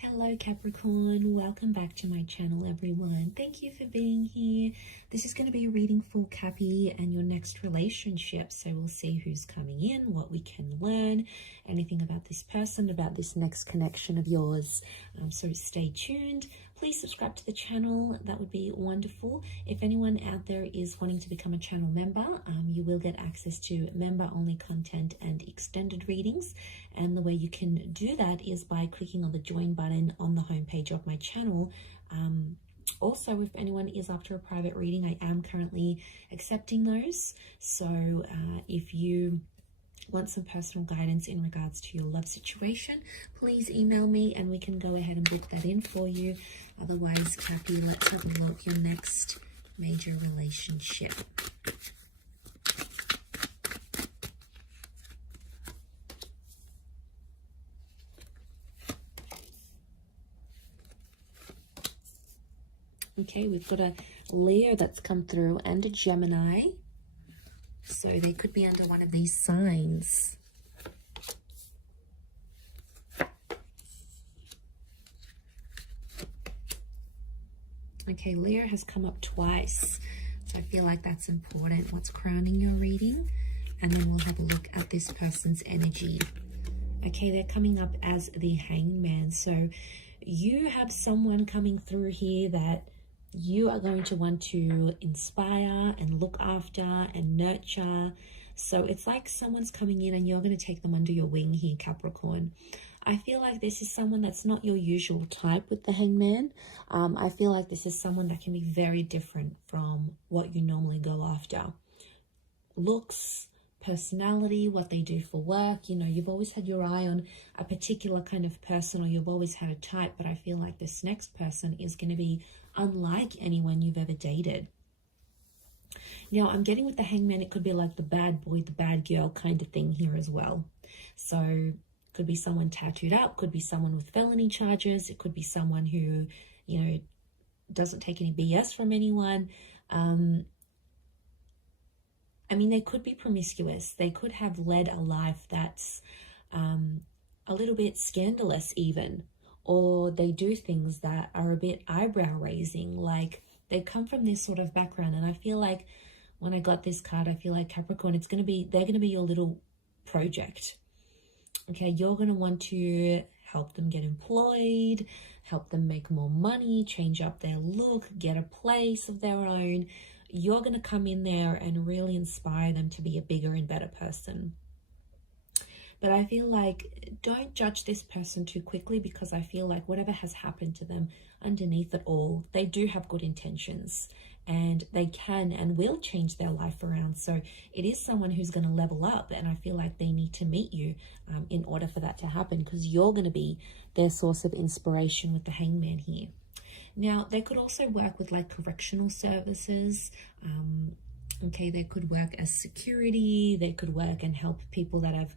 Hello Capricorn, welcome back to my channel everyone. Thank you for being here. This is going to be a reading for Cappy and your next relationship. So we'll see who's coming in, what we can learn, anything about this person, about this next connection of yours. So stay tuned. Please subscribe to the channel. That would be wonderful. If anyone out there is wanting to become a channel member, you will get access to member-only content and extended readings. And the way you can do that is by clicking on the join button on the homepage of my channel. Also, if anyone is after a private reading, I am currently accepting those. So if you want some personal guidance in regards to your love situation, please email me and we can go ahead and book that in for you. Otherwise, Cappy, let's have a look. Your next major relationship. Okay, we've got a Leo that's come through and a Gemini. So they could be under one of these signs. Okay, Leo has come up twice. So I feel like that's important. What's crowning your reading? And then we'll have a look at this person's energy. Okay, they're coming up as the Hangman. So you have someone coming through here that you are going to want to inspire and look after and nurture. So it's like someone's coming in and you're going to take them under your wing here, Capricorn. I feel like this is someone that's not your usual type with the Hangman. I feel like this is someone that can be very different from what you normally go after. Looks, personality, what they do for work. You know, you've always had your eye on a particular kind of person, or you've always had a type, but I feel like this next person is going to be unlike anyone you've ever dated. Now, I'm getting with the Hangman, it could be like the bad boy, the bad girl kind of thing here as well. So could be someone tattooed up, could be someone with felony charges, it could be someone who, you know, doesn't take any BS from anyone. I mean, they could be promiscuous. They could have led a life that's a little bit scandalous even, or they do things that are a bit eyebrow raising, like they come from this sort of background. And I feel like when I got this card, I feel like Capricorn, they're going to be your little project. Okay, you're going to want to help them get employed, help them make more money, change up their look, get a place of their own. You're going to come in there and really inspire them to be a bigger and better person. But I feel like don't judge this person too quickly, because I feel like whatever has happened to them, underneath it all, they do have good intentions and they can and will change their life around. So it is someone who's going to level up, and I feel like they need to meet you in order for that to happen, because you're going to be their source of inspiration with the Hangman here. Now, they could also work with like correctional services. Okay, they could work as security. They could work and help people that have,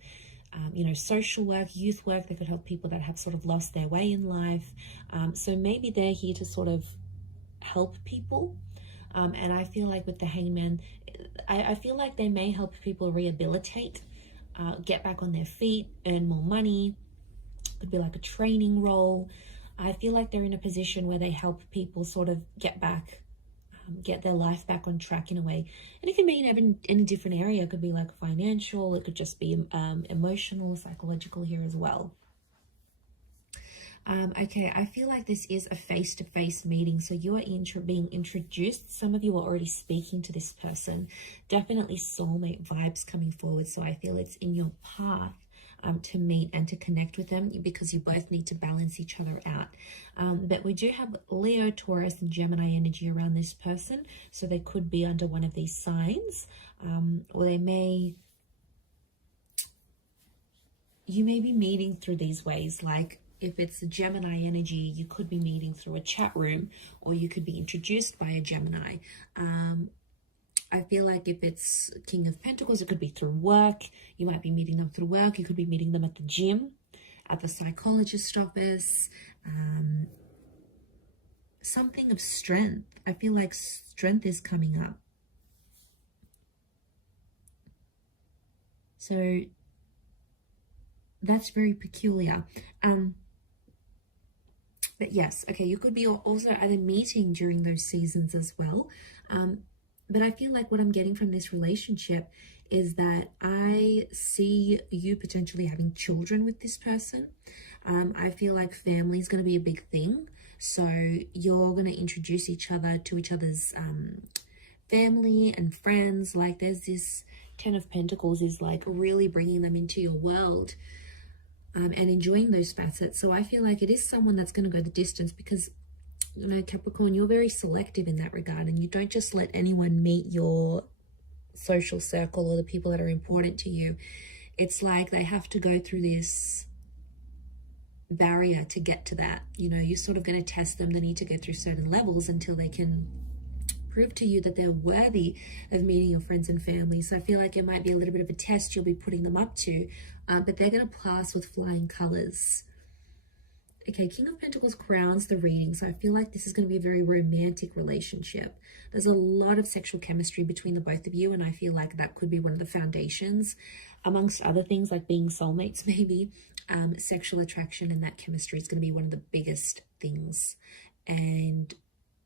you know, social work, youth work. They could help people that have sort of lost their way in life. So maybe they're here to sort of help people. And I feel like with the Hangman, I feel like they may help people rehabilitate, get back on their feet, earn more money. Could be like a training role. I feel like they're in a position where they help people sort of get back, get their life back on track in a way. And it can be in any different area. It could be like financial, it could just be emotional, psychological here as well. Okay, I feel like this is a face-to-face meeting. So you are being introduced. Some of you are already speaking to this person. Definitely soulmate vibes coming forward. So I feel it's in your path to meet and to connect with them, because you both need to balance each other out. But we do have Leo, Taurus, and Gemini energy around this person. So they could be under one of these signs, or you may be meeting through these ways. Like if it's a Gemini energy, you could be meeting through a chat room, or you could be introduced by a Gemini. I feel like if it's King of Pentacles, it could be through work. You might be meeting them through work. You could be meeting them at the gym, at the psychologist office. Something of strength. I feel like strength is coming up. So that's very peculiar. But yes, okay, you could be also at a meeting during those seasons as well. But I feel like what I'm getting from this relationship is that I see you potentially having children with this person. I feel like family is going to be a big thing. So you're going to introduce each other to each other's family and friends. Like there's this Ten of Pentacles is like really bringing them into your world. And enjoying those facets. So I feel like it is someone that's going to go the distance because, you know, Capricorn, you're very selective in that regard, and you don't just let anyone meet your social circle or the people that are important to you. It's like they have to go through this barrier to get to that. You know, you're sort of going to test them. They need to go through certain levels until they can prove to you that they're worthy of meeting your friends and family. So I feel like it might be a little bit of a test you'll be putting them up to, but they're going to pass with flying colors. Okay, King of Pentacles crowns the reading. So I feel like this is going to be a very romantic relationship. There's a lot of sexual chemistry between the both of you, and I feel like that could be one of the foundations, amongst other things like being soulmates maybe. Sexual attraction and that chemistry is going to be one of the biggest things. And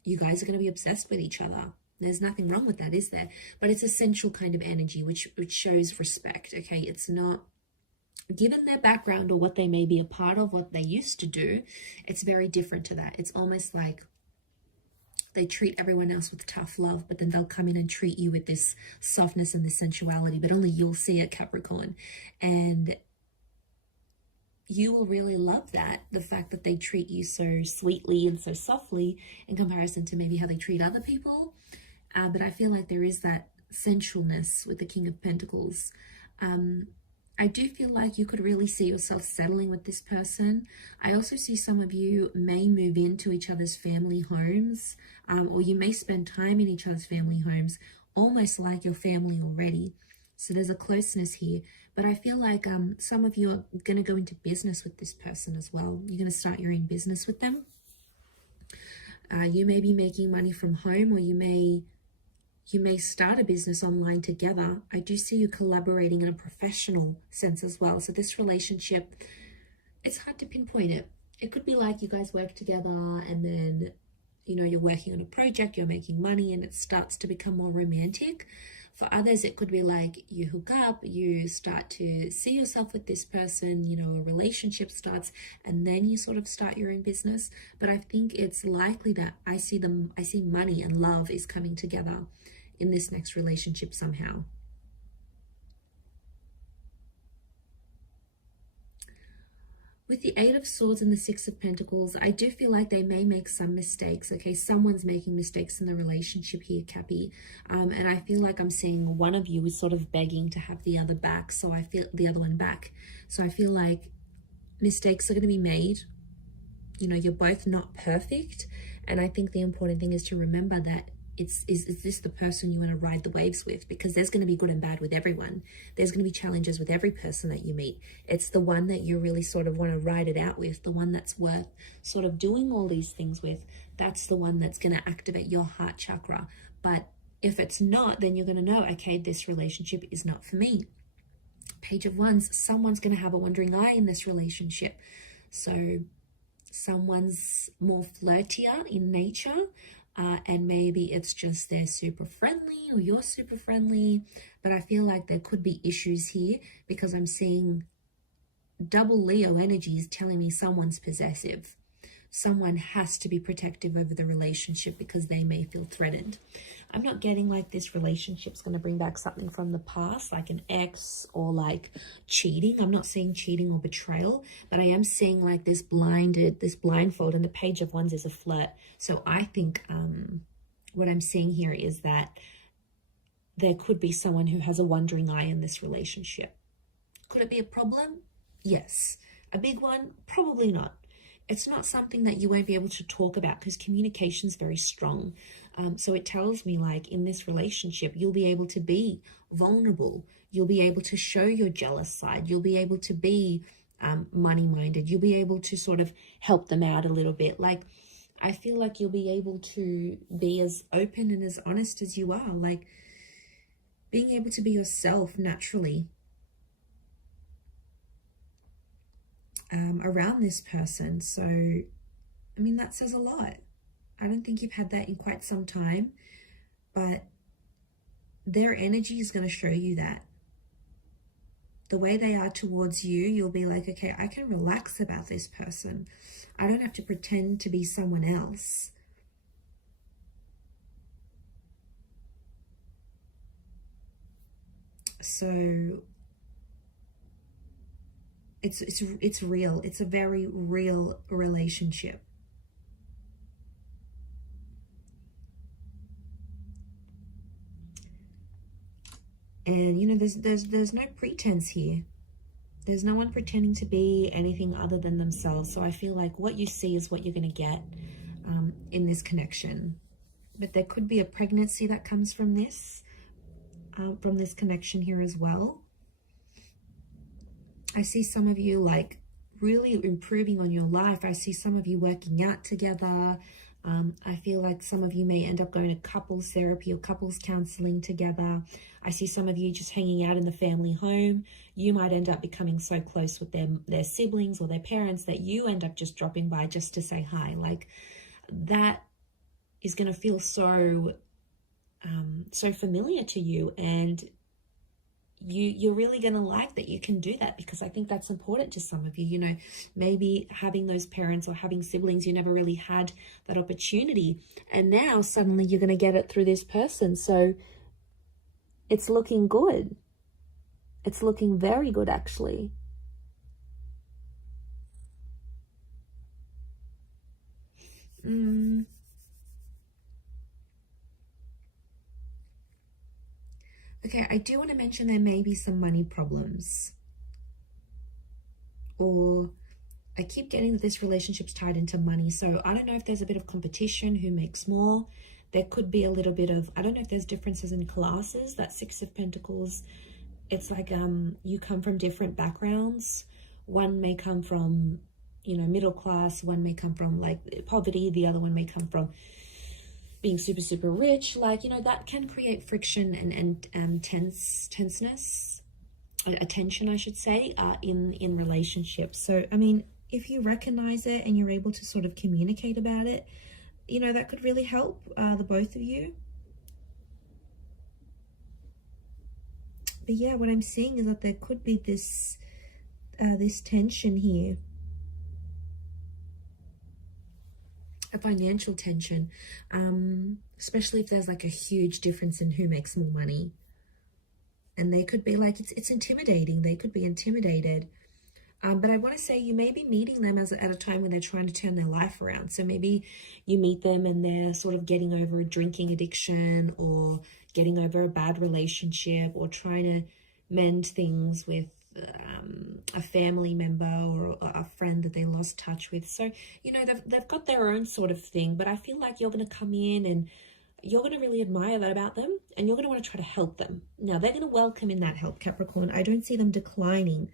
you guys are going to be obsessed with each other. There's nothing wrong with that, is there? But it's a sensual kind of energy, which shows respect, okay? It's not, given their background or what they may be a part of, what they used to do, it's very different to that. It's almost like they treat everyone else with tough love, but then they'll come in and treat you with this softness and this sensuality, but only you'll see it, Capricorn. And you will really love that, the fact that they treat you so sweetly and so softly in comparison to maybe how they treat other people. But I feel like there is that sensualness with the King of Pentacles. I do feel like you could really see yourself settling with this person. I also see some of you may move into each other's family homes, or you may spend time in each other's family homes, almost like your family already. So there's a closeness here. But I feel like some of you are going to go into business with this person as well. You're going to start your own business with them. You may be making money from home, or you may start a business online together. I do see you collaborating in a professional sense as well. So this relationship, it's hard to pinpoint it. It could be like you guys work together and then, you know, you're working on a project, you're making money, and it starts to become more romantic. For others, it could be like you hook up, you start to see yourself with this person, you know, a relationship starts, and then you sort of start your own business. But I think it's likely that I see money and love is coming together in this next relationship somehow. With the Eight of Swords and the Six of Pentacles, I do feel like they may make some mistakes. Okay, someone's making mistakes in the relationship here, Cappy. And I feel like I'm seeing one of you is sort of begging to have the other back. So I feel the other one back. So I feel like mistakes are going to be made. You know, you're both not perfect. And I think the important thing is to remember that is this the person you want to ride the waves with? Because there's going to be good and bad with everyone. There's going to be challenges with every person that you meet. It's the one that you really sort of want to ride it out with, the one that's worth sort of doing all these things with. That's the one that's going to activate your heart chakra. But if it's not, then you're going to know, okay, this relationship is not for me. Page of Wands, someone's going to have a wandering eye in this relationship. So someone's more flirtier in nature. And maybe it's just they're super friendly or you're super friendly. But I feel like there could be issues here because I'm seeing double Leo energies telling me someone's possessive. Someone has to be protective over the relationship because they may feel threatened. I'm not getting like this relationship's going to bring back something from the past, like an ex or like cheating. I'm not seeing cheating or betrayal, but I am seeing like this blindfold, and the Page of Wands is a flirt. So I think what I'm seeing here is that there could be someone who has a wandering eye in this relationship. Could it be a problem? Yes. A big one? Probably not. It's not something that you won't be able to talk about because communication is very strong. So it tells me like in this relationship, you'll be able to be vulnerable. You'll be able to show your jealous side. You'll be able to be money-minded. You'll be able to sort of help them out a little bit. Like, I feel like you'll be able to be as open and as honest as you are. Like, being able to be yourself naturally around this person. So I mean, that says a lot. I don't think you've had that in quite some time, but their energy is going to show you that. The way they are towards you, you'll be like, okay, I can relax about this person. I don't have to pretend to be someone else. So it's real. It's a very real relationship. And you know, there's no pretense here. There's no one pretending to be anything other than themselves. So I feel like what you see is what you're going to get in this connection. But there could be a pregnancy that comes from this connection here as well. I see some of you like really improving on your life. I see some of you working out together. I feel like some of you may end up going to couples therapy or couples counseling together. I see some of you just hanging out in the family home. You might end up becoming so close with their siblings or their parents that you end up just dropping by just to say hi. Like, that is going to feel so familiar to you, and you're really going to like that you can do that, because I think that's important to some of you. You know, maybe having those parents or having siblings, you never really had that opportunity, and now suddenly you're going to get it through this person. So it's looking good. It's looking very good, actually. Okay, I do want to mention there may be some money problems. Or I keep getting that this relationship's tied into money. So I don't know if there's a bit of competition, who makes more. There could be a little bit of, I don't know if there's differences in classes. That Six of Pentacles, it's like you come from different backgrounds. One may come from, you know, middle class. One may come from like poverty. The other one may come from being super, super rich. Like, you know, that can create friction and tenseness, attention, I should say, in relationships. So, I mean, if you recognize it and you're able to sort of communicate about it, you know, that could really help the both of you. But yeah, what I'm seeing is that there could be this tension here, a financial tension, especially if there's like a huge difference in who makes more money. And they could be like, it's intimidating. They could be intimidated. But I want to say you may be meeting them at a time when they're trying to turn their life around. So maybe you meet them and they're sort of getting over a drinking addiction, or getting over a bad relationship, or trying to mend things with a family member or a friend that they lost touch with. So, you know, they've got their own sort of thing, but I feel like you're going to come in and you're going to really admire that about them, and you're going to want to try to help them. Now, they're going to welcome in that help, Capricorn. I don't see them declining,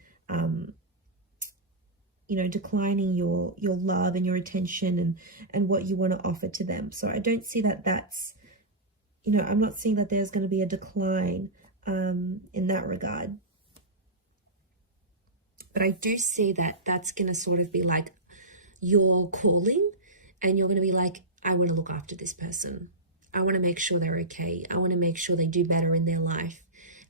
you know, declining your love and your attention and what you want to offer to them. So I don't see that that's, you know, I'm not seeing that there's going to be a decline in that regard. But I do see that that's going to sort of be like your calling, and you're going to be like, I want to look after this person. I want to make sure they're okay. I want to make sure they do better in their life.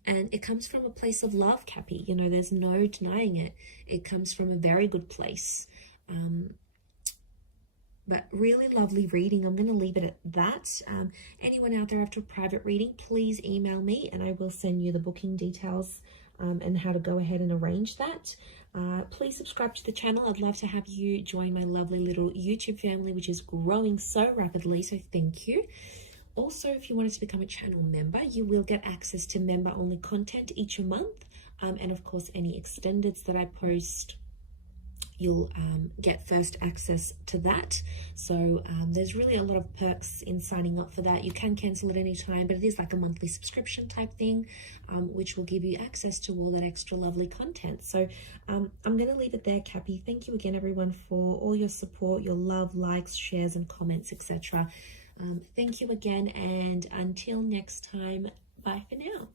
And it comes from a place of love, Cappy. You know, there's no denying it. It comes from a very good place. But really lovely reading. I'm going to leave it at that. Anyone out there after a private reading, please email me and I will send you the booking details and how to go ahead and arrange that. Please subscribe to the channel. I'd love to have you join my lovely little YouTube family, which is growing so rapidly. So thank you. Also, if you wanted to become a channel member, you will get access to member-only content each month. And of course, any extendeds that I post, you'll get first access to that. So there's really a lot of perks in signing up for that. You can cancel at any time, but it is like a monthly subscription type thing, which will give you access to all that extra lovely content. So I'm going to leave it there, Cappy. Thank you again, everyone, for all your support, your love, likes, shares, and comments, etc. Thank you again, and until next time, bye for now.